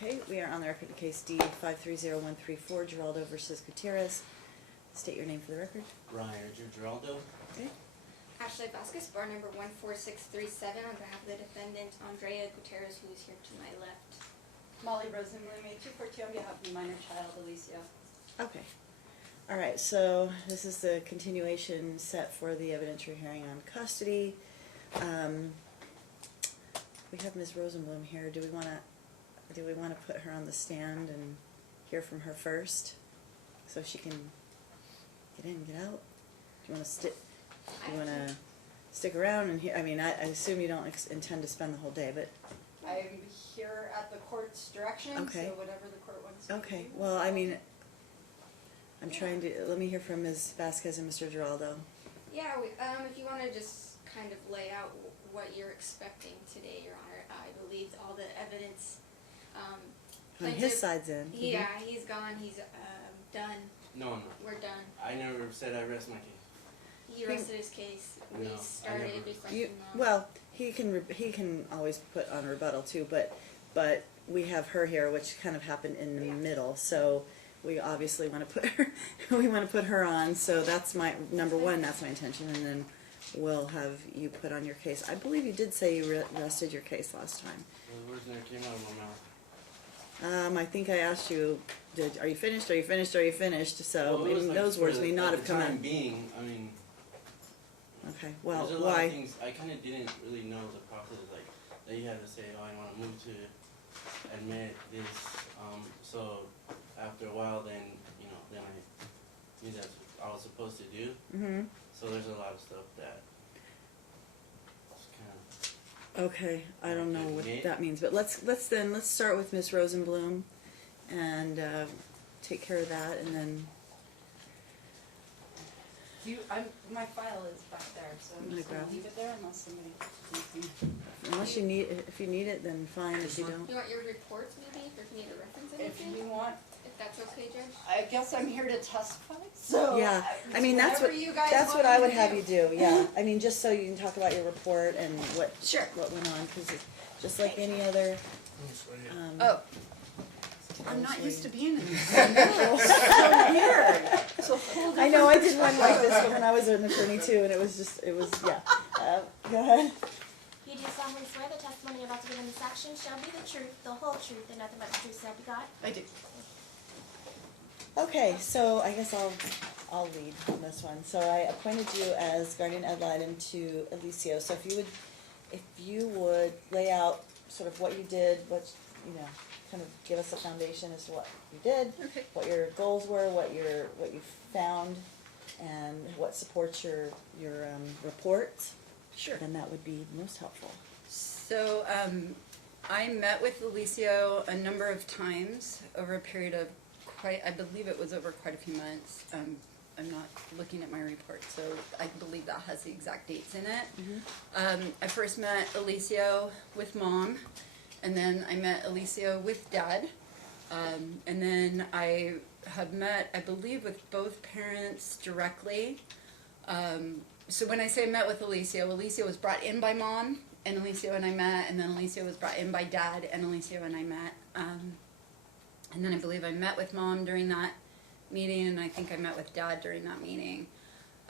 Okay, we are on the record of case D 530134, Geraldo versus Gultierrez. State your name for the record. Ryan Geraldo. Okay. Ashley Vasquez, bar number 14637, on behalf of the defendant Andrea Gutierrez, who is here to my left. Molly Rosenblum, 8242, on behalf of the minor child, Alicia. Okay. All right, so this is the continuation set for the evidentiary hearing on custody. We have Ms. Rosenblum here. Do we want to put her on the stand and hear from her first, so she can get in, get out? Do you want to stick around and hear? I mean, I assume you don't intend to spend the whole day, but I'm here at the court's direction, okay. So whatever the court wants to okay. do. Well, I mean, I'm trying to. Let me hear from Ms. Vasquez and Mr. Geraldo. Yeah, if you want to just kind of lay out what you're expecting today, Your Honor. I believe all the evidence. On his side's in. Yeah, he's gone. He's done. No, I'm not. We're done. I never said I rest my case. He rested his case. We No, started reflecting on. Well, he can always put on a rebuttal too, but we have her here, which kind of happened in the middle, so we obviously want to put her on. So that's my number one. That's my intention, and then we'll have you put on your case. I believe you did say you rested your case last time. Those words never came out of my mouth. I think I asked you, are you finished? Are you finished? Are you finished? So well, like those words may not have come out. out. Being, I mean. Okay. Well, there's a why? lot of things I kind of didn't really know the process, like that you had to say, oh, I want to move to admit this. So after a while, then then I knew that's what I was supposed to do. Mm-hmm. So there's a lot of stuff that. Okay, I don't know what that means, but let's start with Miss Rosenblum and take care of that, and then. My file is back there, so I'm just going to leave it there unless somebody needs me. Unless you if you need it, then fine. If you don't. You want your reports, maybe, if you need a reference anything? If you want. If that's okay, Judge. I guess I'm here to testify. So yeah, I mean that's what I would have you do. Yeah, I mean just so you can talk about your report and what went on, because it's just like any other. I'm not used to being in this. I know. It's so weird. It's a whole different I know, I did one like this when I was an attorney too, and it was yeah. Go ahead. You do solemnly swear the testimony you're about to give in this action shall be the truth, the whole truth, and nothing but the truth, so help you God? I do. Okay, so I guess I'll lead on this one. So I appointed you as guardian ad litem to Alicia. So if you would lay out sort of what you did, kind of give us a foundation as to what you did, what your goals were, what you found, and what supports your report. Sure. Then that would be most helpful. So I met with Alicia a number of times over a period of I believe it was over quite a few months. I'm not looking at my report, so I believe that has the exact dates in it. Mm-hmm. I first met Alicia with Mom, and then I met Alicia with Dad, and then I have met, I believe, with both parents directly. So when I say met with Alicia was brought in by Mom, and Alicia and I met, and then Alicia was brought in by Dad, and Alicia and I met. And then I believe I met with Mom during that meeting, and I think I met with Dad during that meeting.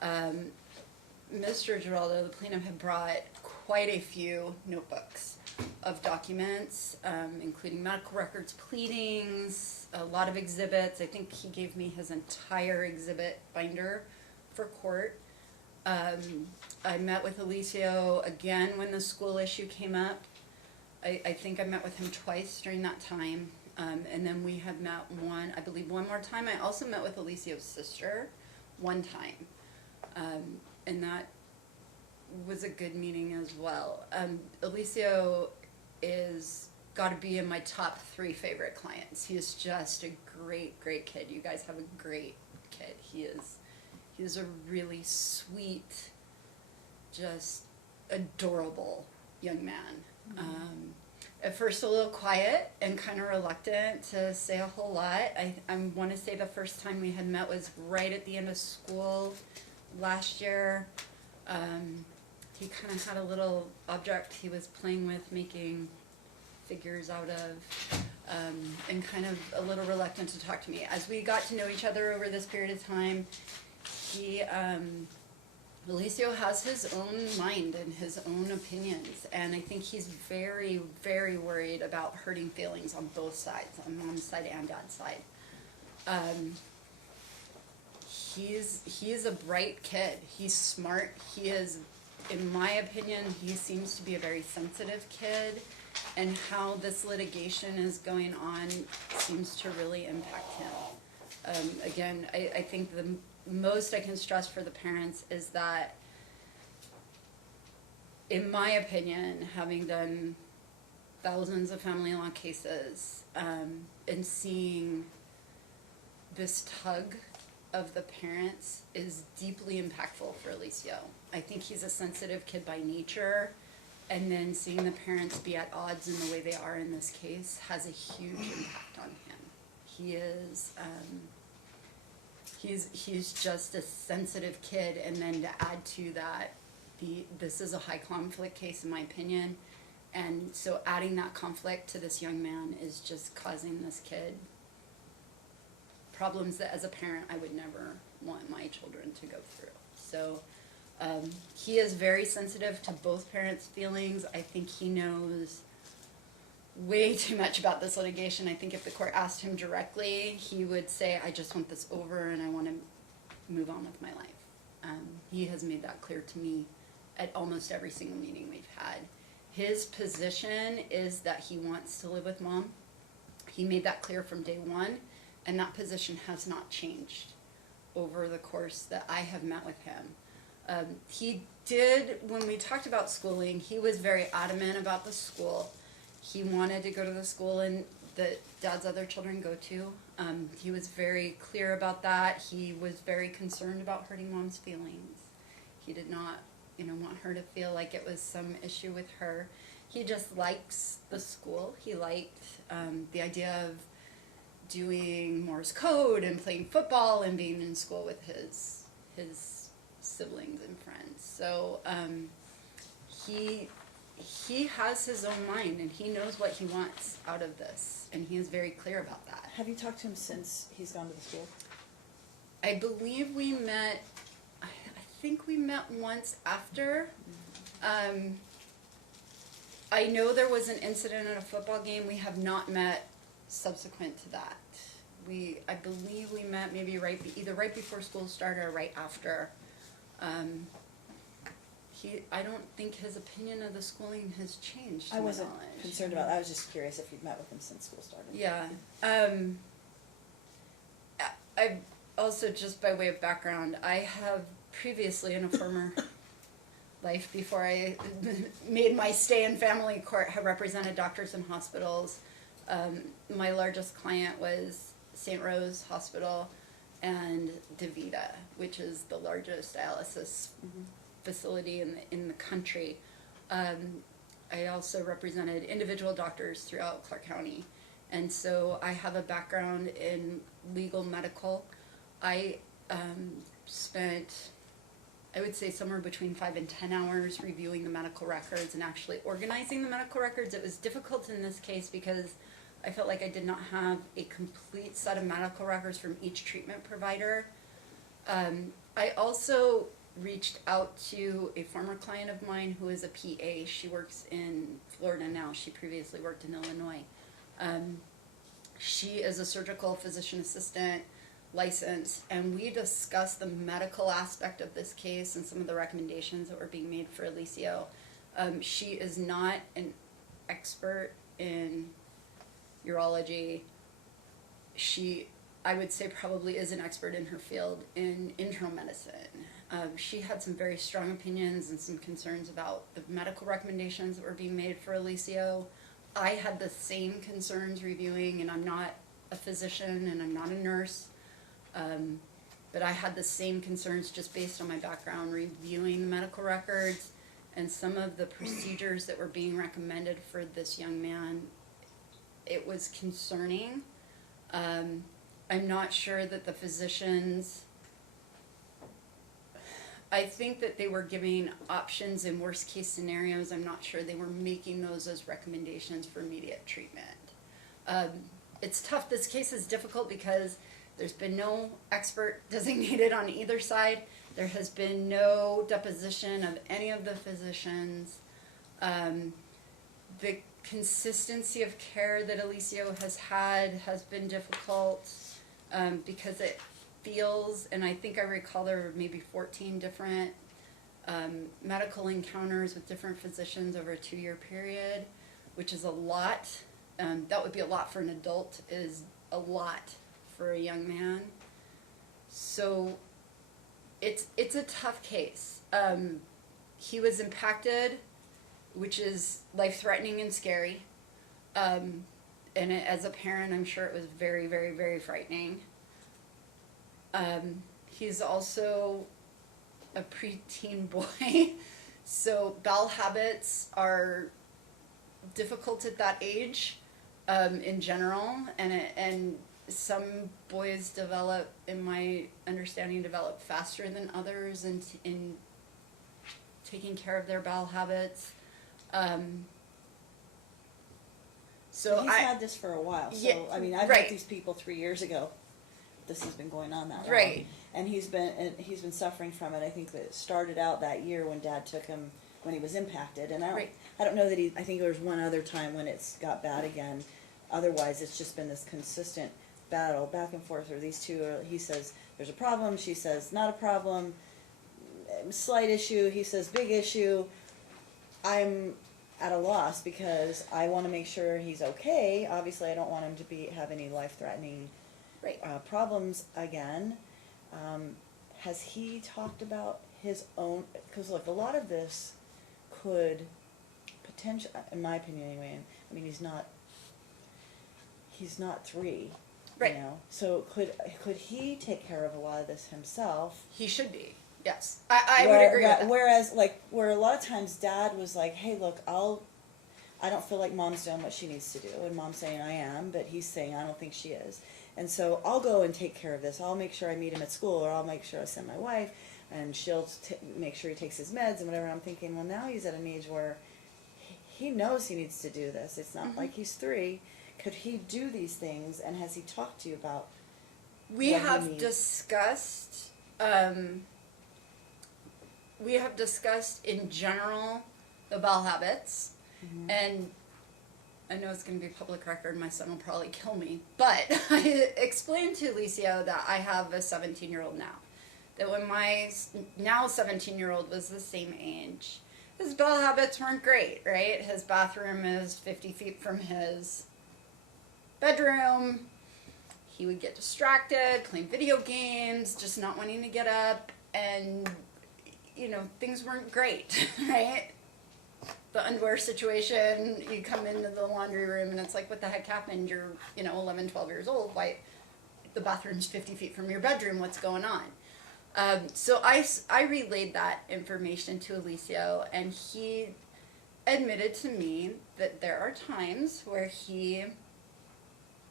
Mr. Geraldo, the plaintiff, had brought quite a few notebooks of documents, including medical records, pleadings, a lot of exhibits. I think he gave me his entire exhibit binder for court. I met with Alicia again when the school issue came up. I think I met with him twice during that time. And then we have met I believe one more time. I also met with Alicia's sister one time. And that was a good meeting as well. Alicia is got to be in my top 3 favorite clients. He is just a great, great kid. You guys have a great kid. He is a really sweet, just adorable young man. Mm-hmm. At first a little quiet and kind of reluctant to say a whole lot. I want to say the first time we had met was right at the end of school last year. He kind of had a little object he was playing with, making figures out of. and kind of a little reluctant to talk to me. As we got to know each other over this period of time, Alicio has his own mind and his own opinions, and I think he's very, very worried about hurting feelings on both sides, on mom's side and dad's side. He's a bright kid. He's smart. He is, in my opinion, he seems to be a very sensitive kid, and how this litigation is going on seems to really impact him. Again, I think the most I can stress for the parents is that, in my opinion, having done thousands of family law cases, and seeing this tug of the parents is deeply impactful for Alicio. I think he's a sensitive kid by nature, and then seeing the parents be at odds in the way they are in this case has a huge impact on him. He is, he's just a sensitive kid, and then to add to that, this is a high conflict case in my opinion, and so adding that conflict to this young man is just causing this kid problems that as a parent I would never want my children to go through. So he is very sensitive to both parents' feelings. I think he knows way too much about this litigation. I think if the court asked him directly, he would say, I just want this over and I want to move on with my life. He has made that clear to me at almost every single meeting we've had. His position is that he wants to live with mom. He made that clear from day one, and that position has not changed over the course that I have met with him. He did, when we talked about schooling, he was very adamant about the school. He wanted to go to the school and that dad's other children go to. He was very clear about that. He was very concerned about hurting mom's feelings. He did not, want her to feel like it was some issue with her. He just likes the school. He liked the idea of doing Morse code and playing football and being in school with his siblings and friends. So he has his own mind, and he knows what he wants out of this, and he is very clear about that. Have you talked to him since he's gone to the school? I believe we met, I think we met once after. I know there was an incident at a football game. We have not met subsequent to that. I believe we met maybe either right before school started or right after. I don't think his opinion of the schooling has changed. I wasn't concerned about that. I was just curious if you'd met with him since school started. Yeah. I also, just by way of background, I have previously in a former life, before I made my stay in family court, have represented doctors in hospitals. My largest client was St. Rose Hospital and DaVita, which is the largest dialysis facility in the country. I also represented individual doctors throughout Clark County, and so I have a background in legal medical. I spent, I would say, somewhere between 5 and 10 hours reviewing the medical records and actually organizing the medical records. It was difficult in this case because I felt like I did not have a complete set of medical records from each treatment provider. I also reached out to a former client of mine who is a PA. She works in Florida now. She previously worked in Illinois. She is a surgical physician assistant, licensed, and we discussed the medical aspect of this case and some of the recommendations that were being made for Alicio. She is not an expert in urology. She, I would say, probably is an expert in her field in internal medicine. She had some very strong opinions and some concerns about the medical recommendations that were being made for Alicio. I had the same concerns reviewing, and I'm not a physician and I'm not a nurse, but I had the same concerns just based on my background reviewing the medical records and some of the procedures that were being recommended for this young man. It was concerning. I'm not sure that the physicians, I think that they were giving options in worst case scenarios. I'm not sure they were making those as recommendations for immediate treatment. It's tough. This case is difficult because there's been no expert designated on either side. There has been no deposition of any of the physicians. The consistency of care that Alicio has had has been difficult because it feels, and I think I recall there were maybe 14 different medical encounters with different physicians over a 2-year period, which is a lot. That would be a lot for an adult, is a lot for a young man. So it's a tough case. He was impacted, which is life-threatening and scary. And as a parent, I'm sure it was very, very, very frightening. He's also a preteen boy, so bowel habits are difficult at that age in general, and some boys develop, in my understanding, develop faster than others in taking care of their bowel habits. So He's had this for a while, so, Yeah, I mean, I've right. met these people 3 years ago. This has been going on that long. Right. And he's been suffering from it. I think that it started out that year when Dad took him, when he was impacted, and Right. I don't know that I think there was one other time when it's got bad again. Otherwise, it's just been this consistent battle, back and forth, or these two he says, there's a problem, she says, not a problem, slight issue, he says, big issue. I'm at a loss because I want to make sure he's okay. Obviously, I don't want him to have any life-threatening right. problems again. Has he talked about his own, because look, a lot of this could potentially, in my opinion anyway, I mean, he's not 3, Right. you know, so could he take care of a lot of this himself? He should be. Yes, I would agree with that. Whereas, like, where a lot of times Dad was like, hey, look, I don't feel like Mom's doing what she needs to do, and Mom's saying I am, but he's saying I don't think she is. And so I'll go and take care of this. I'll make sure I meet him at school, or I'll make sure I send my wife, and she'll make sure he takes his meds and whatever. And I'm thinking, well, now he's at an age where he knows he needs to do this. It's not like he's 3. Could he do these things, and has he talked to you about We what he have needs? discussed. We have discussed in general the bowel habits, and I know it's going to be public record. My son will probably kill me, but I explained to Alicio that I have a 17-year-old now. That when my now 17-year-old was the same age, his bowel habits weren't great, right? His bathroom is 50 feet from his bedroom. He would get distracted, playing video games, just not wanting to get up, and, you know, things weren't great, right? The underwear situation, you come into the laundry room and it's like, what the heck happened? You're, 11, 12 years old. Why? The bathroom's 50 feet from your bedroom. What's going on? So I relayed that information to Alicio, and he admitted to me that there are times where he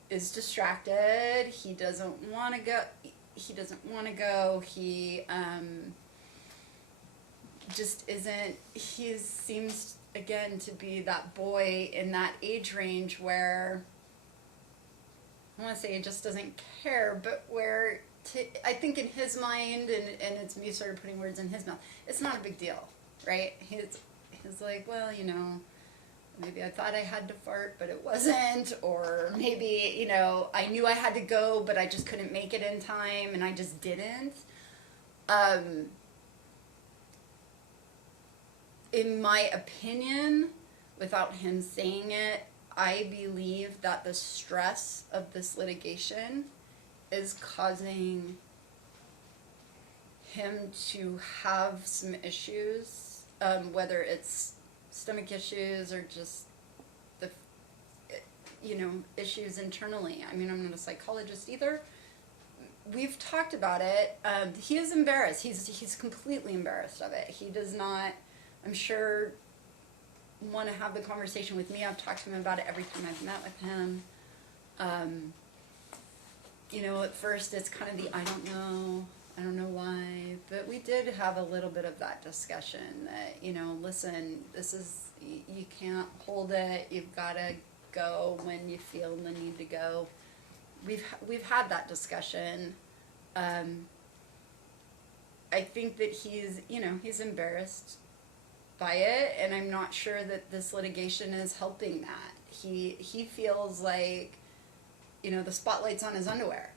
is distracted. He doesn't want to go. He just isn't. He seems again to be that boy in that age range where I want to say he just doesn't care, but where I think in his mind, and it's me sort of putting words in his mouth, it's not a big deal, right? He's like, well, maybe I thought I had to fart, but it wasn't, or maybe, I knew I had to go, but I just couldn't make it in time, and I just didn't. In my opinion, without him saying it, I believe that the stress of this litigation is causing him to have some issues, whether it's stomach issues or just the, issues internally. I mean, I'm not a psychologist either. We've talked about it. He is embarrassed. He's completely embarrassed of it. He does not, I'm sure, want to have the conversation with me. I've talked to him about it every time I've met with him. At first it's kind of the I don't know why, but we did have a little bit of that discussion that, listen, this is, you can't hold it, you've got to go when you feel the need to go. We've had that discussion. I think that he's embarrassed by it, and I'm not sure that this litigation is helping that. He feels like, the spotlight's on his underwear.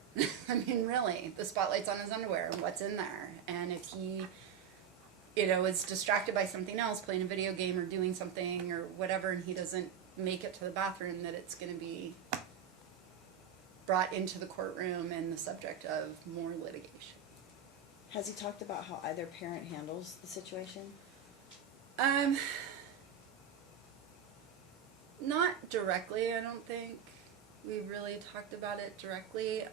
I mean, really, the spotlight's on his underwear and what's in there. And if he, is distracted by something else, playing a video game or doing something or whatever, and he doesn't make it to the bathroom, that it's going to be brought into the courtroom and the subject of more litigation. Has he talked about how either parent handles the situation? Not directly, I don't think. We really talked about it directly.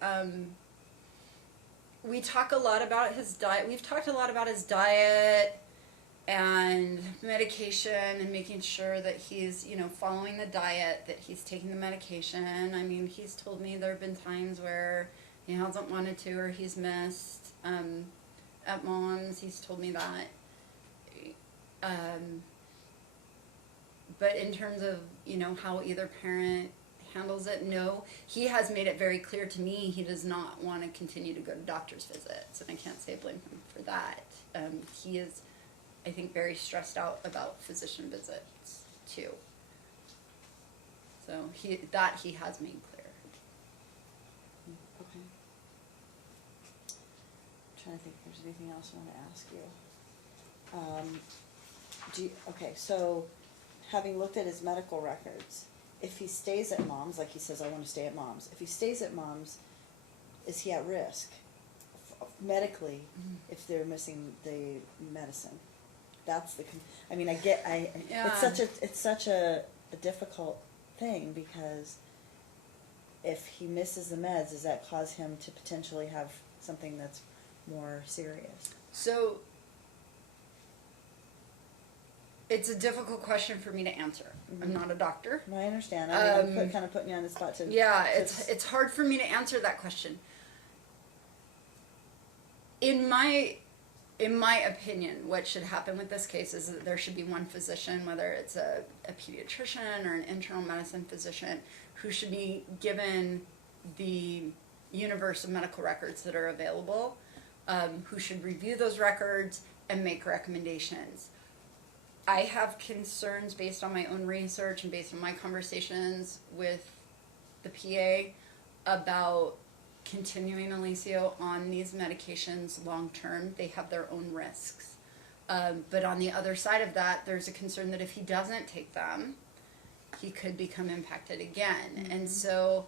We talk a lot about his diet. We've talked a lot about his diet and medication and making sure that he's, following the diet, that he's taking the medication. I mean, he's told me there have been times where he hasn't wanted to or he's missed at mom's. He's told me that. But in terms of, how either parent handles it, no. He has made it very clear to me he does not want to continue to go to doctor's visits, and I can't say I blame him for that. He is, I think, very stressed out about physician visits, too. So he has made clear. Okay. I'm trying to think if there's anything else I want to ask you. Okay, so having looked at his medical records, if he stays at mom's, like he says, I want to stay at mom's. If he stays at mom's, is he at risk medically if they're missing the medicine? That's the. Yeah. It's such a difficult thing, because if he misses the meds, does that cause him to potentially have something that's more serious? So it's a difficult question for me to answer. Mm-hmm. I'm not a doctor. No, I understand. I'm kind of putting you on the spot to. Yeah, it's hard for me to answer that question. In my opinion, what should happen with this case is that there should be one physician, whether it's a pediatrician or an internal medicine physician, who should be given the universe of medical records that are available, who should review those records and make recommendations. I have concerns based on my own research and based on my conversations with the PA about continuing Alicio on these medications long term. They have their own risks. But on the other side of that, there's a concern that if he doesn't take them, he could become impacted again. Mm-hmm. And so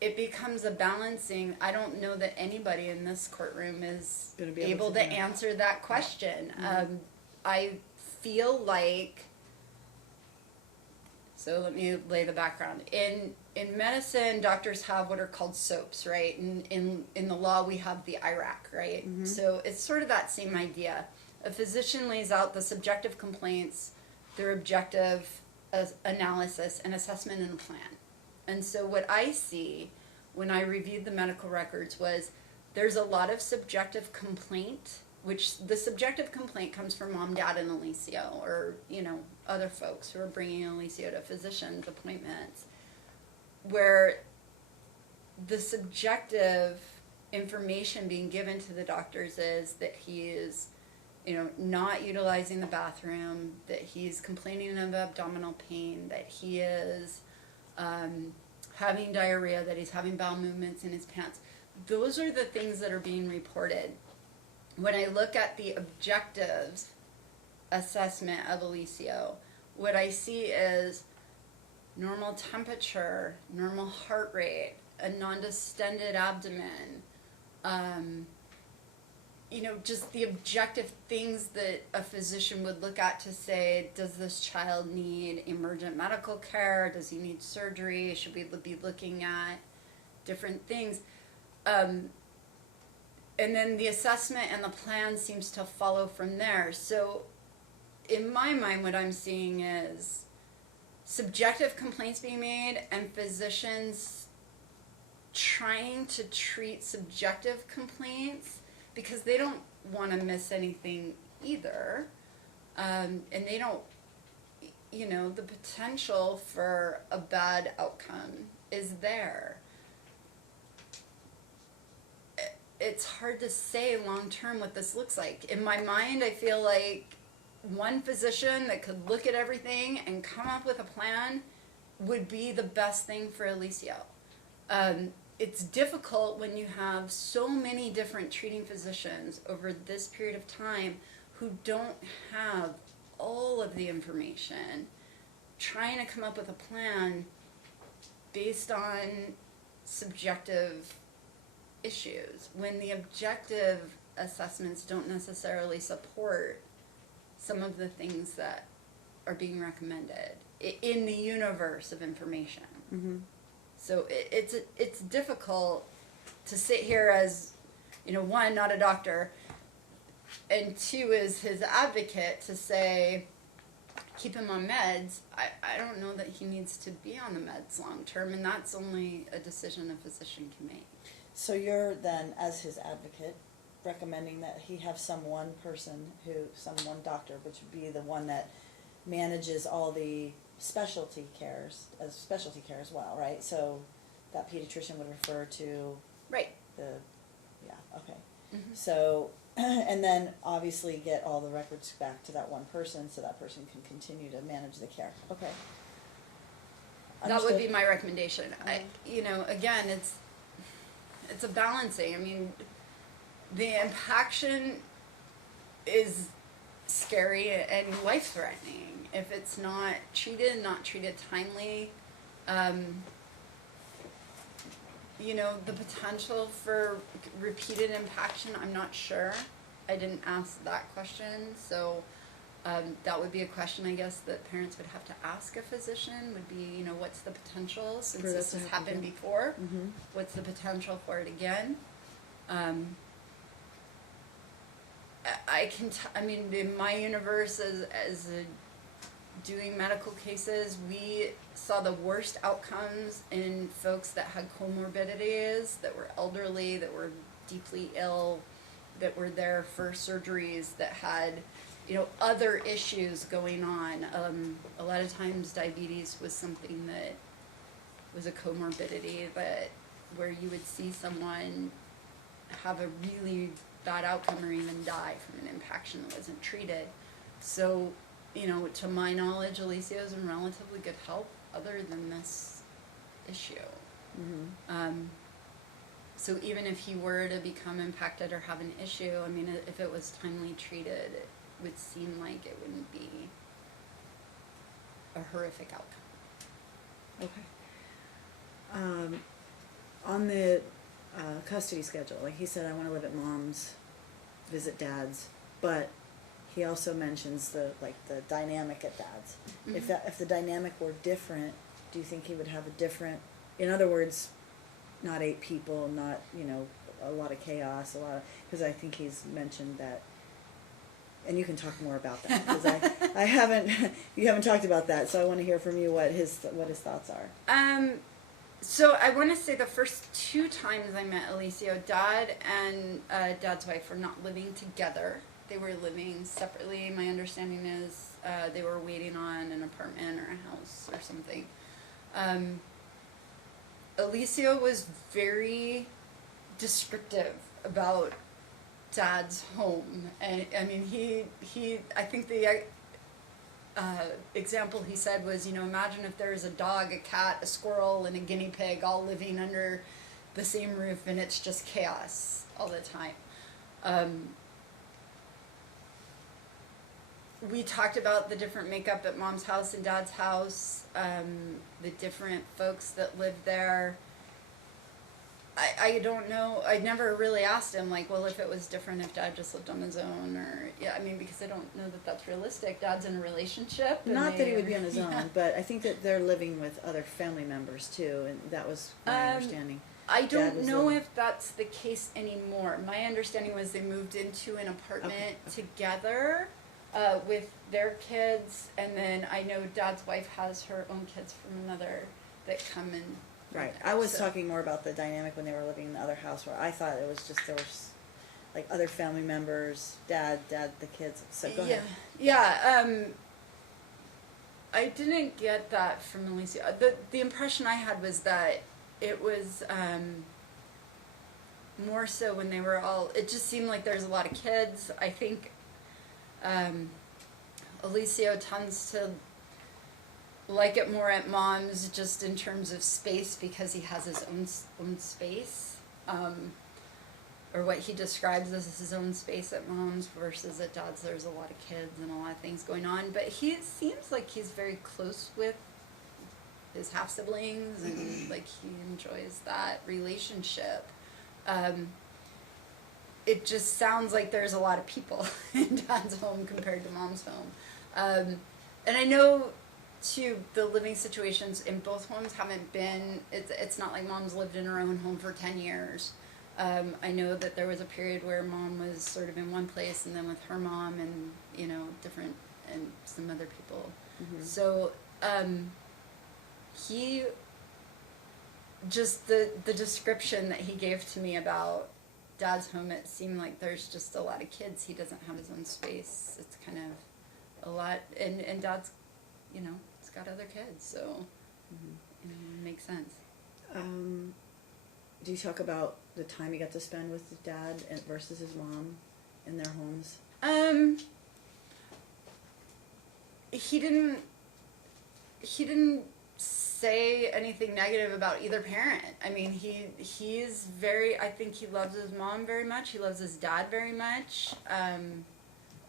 it becomes a balancing. I don't know that anybody in this courtroom is able to answer that question. Mm-hmm. I feel like, so let me lay the background. In medicine, doctors have what are called SOAPs, right? In the law, we have the IRAC, right? Mm-hmm. So it's sort of that same idea. A physician lays out the subjective complaints, their objective analysis, and assessment and a plan. And so what I see when I reviewed the medical records was there's a lot of subjective complaint, which the subjective complaint comes from mom, dad, and Alicio, or, other folks who are bringing Alicio to physician's appointments, where the subjective information being given to the doctors is that he is, not utilizing the bathroom, that he's complaining of abdominal pain, that he is having diarrhea, that he's having bowel movements in his pants. Those are the things that are being reported. When I look at the objectives assessment of Alicio, what I see is normal temperature, normal heart rate, a non-distended abdomen, just the objective things that a physician would look at to say, does this child need emergent medical care? Does he need surgery? Should we be looking at different things? And then the assessment and the plan seems to follow from there. So in my mind, what I'm seeing is subjective complaints being made and physicians trying to treat subjective complaints because they don't want to miss anything either. And they don't, you know, the potential for a bad outcome is there. It's hard to say long term what this looks like. In my mind, I feel like one physician that could look at everything and come up with a plan would be the best thing for Alicio. It's difficult when you have so many different treating physicians over this period of time who don't have all of the information, trying to come up with a plan based on subjective issues when the objective assessments don't necessarily support some of the things that are being recommended in the universe of information. Mm-hmm. So it's difficult to sit here as, you know, one, not a doctor, and two, is his advocate to say, keep him on meds. I don't know that he needs to be on the meds long term, and that's only a decision a physician can make. So you're then, as his advocate, recommending that he have some one doctor, which would be the one that manages all the specialty care as well, right? So that pediatrician would refer to Right. okay. Mm-hmm. So, and then obviously get all the records back to that one person so that person can continue to manage the care. Okay. That would be Understood. my recommendation. You know, again, it's a balancing. I mean, the impaction is scary and life-threatening if it's not treated timely. You know, the potential for repeated impaction, I'm not sure. I didn't ask that question, so that would be a question, I guess, that parents would have to ask a physician, would be, you know, what's the potential, since For this this has to happen happened again? before? Mm-hmm. What's the potential for it again? I mean, in my universe as doing medical cases, we saw the worst outcomes in folks that had comorbidities, that were elderly, that were deeply ill, that were there for surgeries, that had, you know, other issues going on. A lot of times diabetes was something that was a comorbidity, but where you would see someone have a really bad outcome or even die from an impaction that wasn't treated. So, you know, to my knowledge, Alicio's in relatively good health other than this issue. Mm-hmm. So even if he were to become impacted or have an issue, I mean, if it was timely treated, it would seem like it wouldn't be a horrific outcome. Okay. On the custody schedule, like he said, I want to live at mom's, visit dad's, but he also mentions the dynamic at dad's. Mm-hmm. If the dynamic were different, do you think he would have a different? In other words, not 8 people, not, you know, a lot of chaos, because I think he's mentioned that. And you can talk more about that because I haven't. You haven't talked about that, so I want to hear from you what his thoughts are. So I want to say the first 2 times I met Alicio, Dad and Dad's wife were not living together. They were living separately. My understanding is they were waiting on an apartment or a house or something. Alicio was very descriptive about Dad's home, and I mean he I think the example he said was, you know, imagine if there was a dog, a cat, a squirrel, and a guinea pig all living under the same roof, and it's just chaos all the time. We talked about the different makeup at Mom's house and Dad's house, the different folks that lived there. I don't know. I never really asked him, like, well, if it was different if Dad just lived on his own, or, yeah, I mean, because I don't know that that's realistic. Dad's in a relationship. Not that he would be on his own, but I think that they're living with other family members too, and that was my understanding. I don't was know living- if that's the case anymore. My understanding was they moved into an apartment together with their kids, and then I know Dad's wife has her own kids from another that come in. Right. I was talking more about the dynamic when they were living in the other house, where I thought it was just there was like other family members, dad, the kids. So go ahead. Yeah. I didn't get that from Alicia. The impression I had was that it was more so when they were all. It just seemed like there's a lot of kids. I think Alicia tends to like it more at mom's, just in terms of space, because he has his own space. Or what he describes as his own space at mom's, versus at dad's there's a lot of kids and a lot of things going on. But he seems like he's very close with his half siblings, and like he enjoys that relationship. It just sounds like there's a lot of people in dad's home compared to mom's home. And I know too, the living situations in both homes haven't been, it's not like mom's lived in her own home for 10 years. I know that there was a period where mom was sort of in one place, and then with her mom and, you know, different, and some other people. Mm-hmm. So, he, just the description that he gave to me about dad's home, it seemed like there's just a lot of kids. He doesn't have his own space. It's kind of a lot, and dad's, you know, he's got other kids, so you know, it makes sense. Do you talk about the time you got to spend with his dad versus his mom in their homes? He didn't say anything negative about either parent. I mean, he's very, I think he loves his mom very much. He loves his dad very much.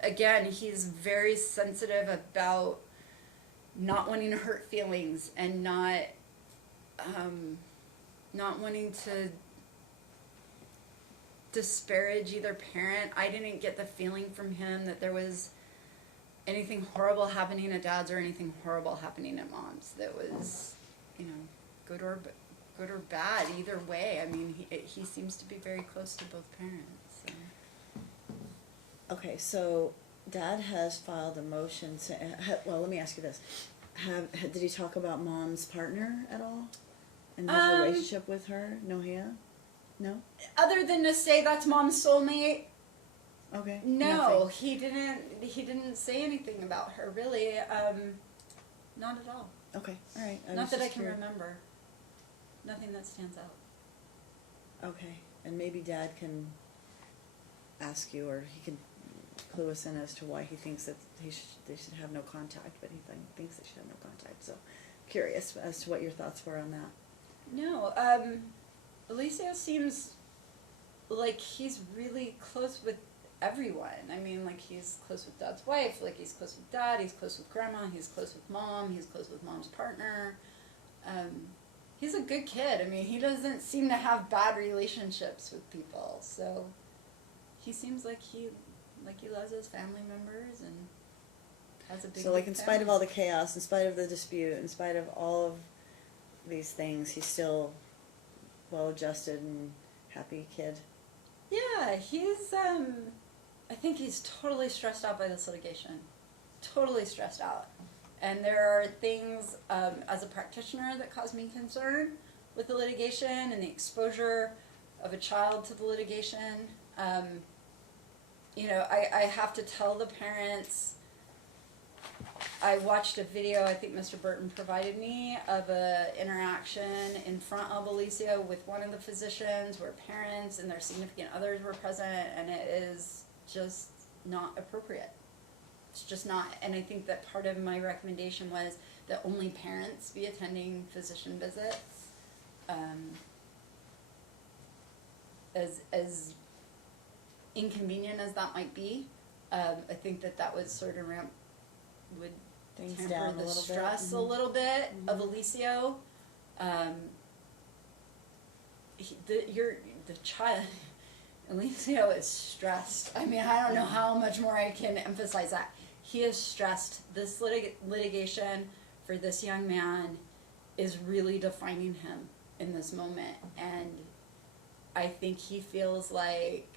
Again, he's very sensitive about not wanting to hurt feelings, and not wanting to disparage either parent. I didn't get the feeling from him that there was anything horrible happening at dad's or anything horrible happening at mom's. That was, you know, good or bad, either way. I mean, he seems to be very close to both parents. So. Okay, so dad has filed a motion. Well, let me ask you this: did he talk about mom's partner at all, and his relationship with her? No. Other than to say that's mom's soulmate. Okay. No, Nothing. he didn't say anything about her, really. Not at all. Okay. All right. Not that I can remember. Nothing that stands out. Okay, and maybe dad can ask you, or he can clue us in as to why he thinks that they should have no contact, but he thinks they should have no contact. So, curious as to what your thoughts were on that. No, Alicia seems like he's really close with everyone. I mean, like, he's close with dad's wife, like he's close with dad, he's close with grandma, he's close with mom, he's close with mom's partner. He's a good kid. I mean, he doesn't seem to have bad relationships with people, so he seems like he loves his family members and has a big So, like, in family. spite of all the chaos, in spite of the dispute, in spite of all of these things, he's still well-adjusted and happy kid. Yeah, he's, I think he's totally stressed out by this litigation. Totally stressed out. And there are things, as a practitioner, that cause me concern with the litigation and the exposure of a child to the litigation. You know, I have to tell the parents. I watched a video, I think Mr. Burton provided me, of a interaction in front of Alicia with one of the physicians where parents and their significant others were present, and it is just not appropriate. It's just not. And I think that part of my recommendation was that only parents be attending physician visits. As inconvenient as that might be, I think that would sort of would Things temper down a the little stress bit. a little bit of Alicio. The child, Alicio is stressed. I mean, I don't know how much more I can emphasize that. He is stressed. This litigation for this young man is really defining him in this moment, and I think he feels like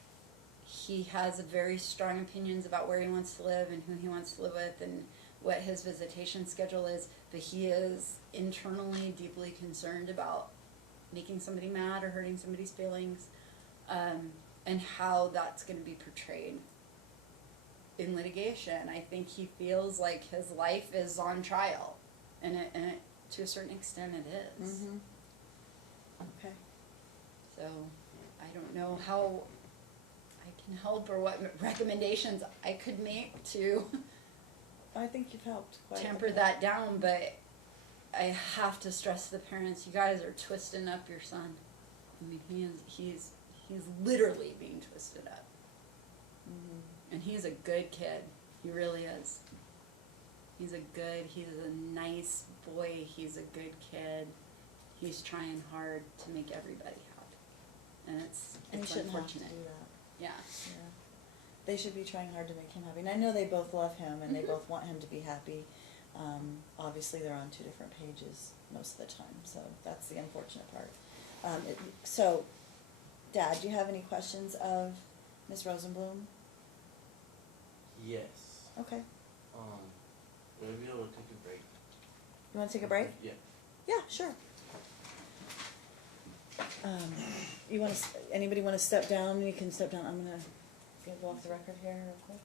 he has very strong opinions about where he wants to live and who he wants to live with and what his visitation schedule is, but he is internally deeply concerned about making somebody mad or hurting somebody's feelings, and how that's going to be portrayed in litigation. I think he feels like his life is on trial, and it to a certain extent it is. Mm-hmm. Okay. So I don't know how I can help or what recommendations I could make to I think you've helped quite a temper bit. that down, but I have to stress to the parents, you guys are twisting up your son. I mean, he's literally being twisted up. Mhm. And he's a good kid. He really is. He's a nice boy. He's a good kid. He's trying hard to make everybody happy. And it's And you shouldn't have to unfortunate. do that. Yeah. Yeah. They should be trying hard to make him happy. And I know they both love him and they Mhm. both want him to be happy. Obviously, they're on two different pages most of the time, so that's the unfortunate part. So, Dad, do you have any questions of Ms. Rosenblum? Yes. Okay. Would I be able to take a break? You want to take a break? Yeah. Yeah, sure. Anybody want to step down? You can step down. I'm gonna go off the record here real quick.